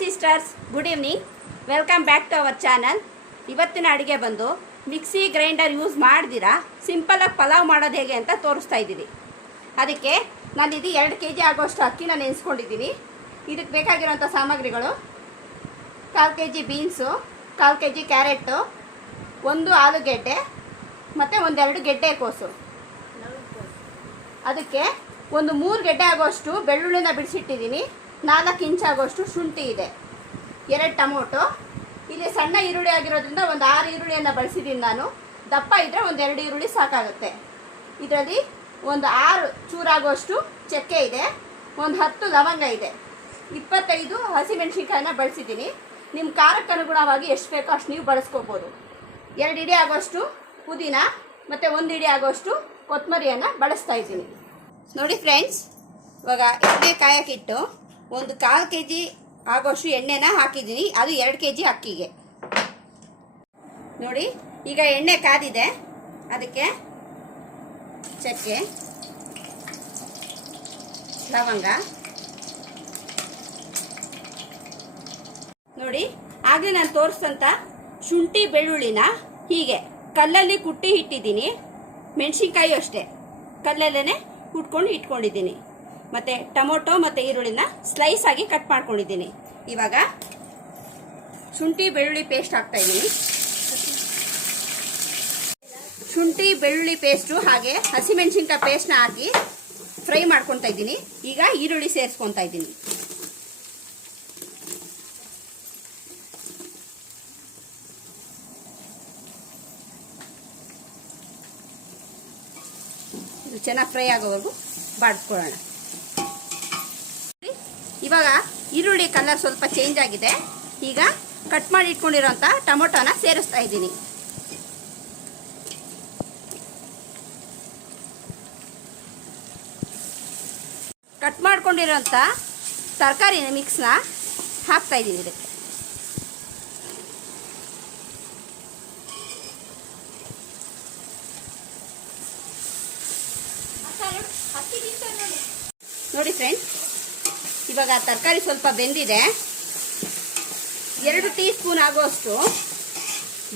Sisters, good evening. Welcome back to our channel. ಇವತ್ತಿನ ಅಡುಗೆ ಬಂದು ಮಿಕ್ಸಿ ಗ್ರೈಂಡರ್ ಯೂಸ್ ಮಾಡ್ದಿರಾ ಸಿಂಪಲಾಗಿ ಪಲಾವ್ ಮಾಡೋದು ಹೇಗೆ ಅಂತ ತೋರಿಸ್ತಾ ಇದ್ದೀನಿ. ಅದಕ್ಕೆ ನಾನು 2 kg ಆಗೋಷ್ಟು ಅಕ್ಕಿನ ನೆನೆಸ್ಕೊಂಡಿದ್ದೀನಿ. ಇದಕ್ಕೆ ಬೇಕಾಗಿರೋಂಥ ಸಾಮಗ್ರಿಗಳು: 1/4 kg ಬೀನ್ಸು, 1/4 kg ಕ್ಯಾರೆಟು, 1 ಆಲೂಗೆಡ್ಡೆ ಮತ್ತು 1-2 ಗೆಡ್ಡೆಕೋಸು. ಅದಕ್ಕೆ 3 ಗೆಡ್ಡೆ ಆಗೋಷ್ಟು ಬೆಳ್ಳುಳ್ಳಿನ ಬಿಡಿಸಿಟ್ಟಿದ್ದೀನಿ. 4 ಇಂಚ್ ಆಗೋಷ್ಟು ಶುಂಠಿ ಇದೆ. 2 ಟೊಮೊಟೊ. ಇಲ್ಲಿ ಸಣ್ಣ ಈರುಳ್ಳಿ ಆಗಿರೋದ್ರಿಂದ 6 ಈರುಳ್ಳಿಯನ್ನು ಬಳಸಿದ್ದೀನಿ ನಾನು. ದಪ್ಪ ಇದ್ದರೆ 2 ಈರುಳ್ಳಿ ಸಾಕಾಗುತ್ತೆ. ಇದರಲ್ಲಿ 6 ಚೂರಾಗುವಷ್ಟು ಚಕ್ಕೆ ಇದೆ, 10 ಲವಂಗ ಇದೆ, 25 ಹಸಿಮೆಣಸಿನ್ಕಾಯಿನ ಬಳಸಿದ್ದೀನಿ. ನಿಮ್ಮ ಖಾರಕ್ಕೆ ಅನುಗುಣವಾಗಿ ಎಷ್ಟು ಬೇಕೋ ಅಷ್ಟು ನೀವು ಬಳಸ್ಕೋಬೋದು. 2 ಇಡಿ ಆಗೋಷ್ಟು ಪುದೀನ ಮತ್ತು 1 ಇಡಿ ಆಗೋಷ್ಟು ಕೊತ್ತಂಬರಿಯನ್ನು ಬಳಸ್ತಾ ಇದ್ದೀನಿ. ನೋಡಿ ಫ್ರೆಂಡ್ಸ್, ಇವಾಗ ಎಣ್ಣೆ ಕಾಯಕ್ಕಿಟ್ಟು 1/4 kg ಆಗೋಷ್ಟು ಎಣ್ಣೆನ ಹಾಕಿದ್ದೀನಿ. ಅದು 2 kg ಅಕ್ಕಿಗೆ. ನೋಡಿ, ಈಗ ಎಣ್ಣೆ ಕಾದಿದೆ. ಅದಕ್ಕೆ ಚಕ್ಕೆ, ಲವಂಗ ನೋಡಿ, ಆಗಲೇ ನಾನು ತೋರಿಸಿದಂಥ ಶುಂಠಿ ಬೆಳ್ಳುಳ್ಳಿನ ಹೀಗೆ ಕಲ್ಲಲ್ಲಿ ಕುಟ್ಟಿ ಇಟ್ಟಿದ್ದೀನಿ. ಮೆಣಸಿನ್ಕಾಯಿ ಅಷ್ಟೇ ಕಲ್ಲಲ್ಲೇ ಕುಟ್ಕೊಂಡು ಇಟ್ಕೊಂಡಿದ್ದೀನಿ. ಮತ್ತು ಟೊಮೊಟೊ ಮತ್ತು ಈರುಳ್ಳಿನ ಸ್ಲೈಸ್ ಆಗಿ ಕಟ್ ಮಾಡ್ಕೊಂಡಿದ್ದೀನಿ. ಇವಾಗ ಶುಂಠಿ ಬೆಳ್ಳುಳ್ಳಿ ಪೇಸ್ಟ್ ಹಾಕ್ತಾಯಿದ್ದೀನಿ. ಶುಂಠಿ ಬೆಳ್ಳುಳ್ಳಿ ಪೇಸ್ಟು ಹಾಗೆ ಹಸಿಮೆಣಸಿನ್ಕಾಯಿ ಪೇಸ್ಟ್ನ ಹಾಕಿ ಫ್ರೈ ಮಾಡ್ಕೊತಾ ಇದ್ದೀನಿ. ಈಗ ಈರುಳ್ಳಿ ಸೇರಿಸ್ಕೊತಾ ಇದ್ದೀನಿ. ಇದು ಚೆನ್ನಾಗಿ ಫ್ರೈ ಆಗೋವರೆಗೂ ಬಾಡಿಸ್ಕೊಳ್ಳೋಣ. ಇವಾಗ ಈರುಳ್ಳಿ ಕಲರ್ ಸ್ವಲ್ಪ ಚೇಂಜ್ ಆಗಿದೆ. ಈಗ ಕಟ್ ಮಾಡಿ ಇಟ್ಕೊಂಡಿರೋಂಥ ಟೊಮೊಟೊನ ಸೇರಿಸ್ತಾ ಇದ್ದೀನಿ. ಕಟ್ ಮಾಡ್ಕೊಂಡಿರೋಂಥ ತರಕಾರಿನ ಮಿಕ್ಸ್ನ ಹಾಕ್ತಾ ಇದ್ದೀನಿ ಇದಕ್ಕೆ. ನೋಡಿ ಫ್ರೆಂಡ್ಸ್, ಇವಾಗ ತರಕಾರಿ ಸ್ವಲ್ಪ ಬೆಂದಿದೆ. 2 ಟೀ ಸ್ಪೂನ್ ಆಗೋಷ್ಟು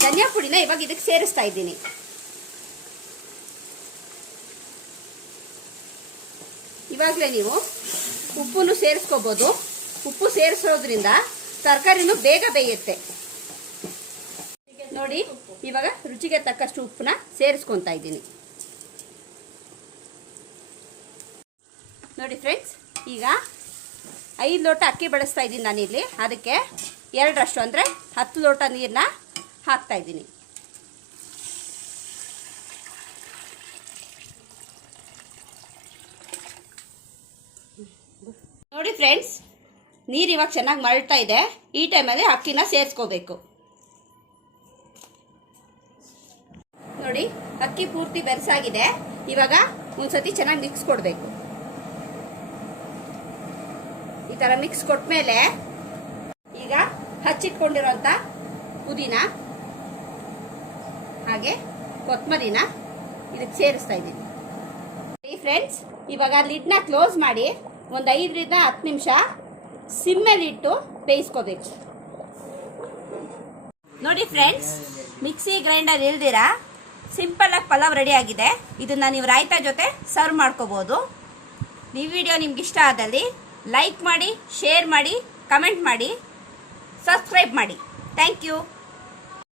ಧನಿಯಾ ಪುಡಿನ ಇವಾಗ ಇದಕ್ಕೆ ಸೇರಿಸ್ತಾ ಇದ್ದೀನಿ. ಇವಾಗಲೇ ನೀವು ಉಪ್ಪನ್ನು ಸೇರಿಸ್ಕೋಬೋದು. ಉಪ್ಪು ಸೇರಿಸೋದ್ರಿಂದ ತರಕಾರಿನೂ ಬೇಗ ಬೇಯುತ್ತೆ. ನೋಡಿ, ಇವಾಗ ರುಚಿಗೆ ತಕ್ಕಷ್ಟು ಉಪ್ಪನ್ನ ಸೇರಿಸ್ಕೊತಾ ಇದ್ದೀನಿ. ನೋಡಿ ಫ್ರೆಂಡ್ಸ್, ಈಗ 5 ಲೋಟ ಅಕ್ಕಿ ಬಳಸ್ತಾ ಇದ್ದೀನಿ ನಾನಿಲ್ಲಿ. ಅದಕ್ಕೆ 2ರಷ್ಟು ಅಂದರೆ 10 ಲೋಟ ನೀರನ್ನ ಹಾಕ್ತಾ ಇದ್ದೀನಿ. ನೋಡಿ ಫ್ರೆಂಡ್ಸ್, ನೀರು ಇವಾಗ ಚೆನ್ನಾಗಿ ಮಳ್ತಾ ಇದೆ. ಈ ಟೈಮಲ್ಲಿ ಅಕ್ಕಿನ ಸೇರಿಸ್ಕೋಬೇಕು. ನೋಡಿ, ಅಕ್ಕಿ ಪೂರ್ತಿ ಬೆರೆಸಾಗಿದೆ. ಇವಾಗ ಒಂದ್ಸತಿ ಚೆನ್ನಾಗಿ ಮಿಕ್ಸ್ ಕೊಡಬೇಕು. ಈ ಥರ ಮಿಕ್ಸ್ ಕೊಟ್ಮೇಲೆ ಈಗ ಹಚ್ಚಿಟ್ಕೊಂಡಿರೋಂಥ ಪುದೀನ ಹಾಗೆ ಕೊತ್ತಂಬರಿನ ಇದಕ್ಕೆ ಸೇರಿಸ್ತಾ ಇದ್ದೀನಿ. ಫ್ರೆಂಡ್ಸ್, ಇವಾಗ ಲಿಡ್ನ ಕ್ಲೋಸ್ ಮಾಡಿ 5ರಿಂದ 10 ನಿಮಿಷ ಸಿಮ್ಮೇಲಿಟ್ಟು ಬೇಯಿಸ್ಕೋಬೇಕು. ನೋಡಿ ಫ್ರೆಂಡ್ಸ್, ಮಿಕ್ಸಿ ಗ್ರೈಂಡರ್ ಇಲ್ದಿರ ಸಿಂಪಲಾಗಿ ಪಲಾವ್ ರೆಡಿ ಆಗಿದೆ. ಇದನ್ನು ನೀವು ರಾಯ್ತಾ ಜೊತೆ ಸರ್ವ್ ಮಾಡ್ಕೋಬೋದು. ಈ ವಿಡಿಯೋ ನಿಮ್ಗೆ ಇಷ್ಟ ಆದಲ್ಲಿ ಲೈಕ್ ಮಾಡಿ, ಶೇರ್ ಮಾಡಿ, ಕಮೆಂಟ್ ಮಾಡಿ, ಸಬ್ಸ್ಕ್ರೈಬ್ ಮಾಡಿ. Thank you.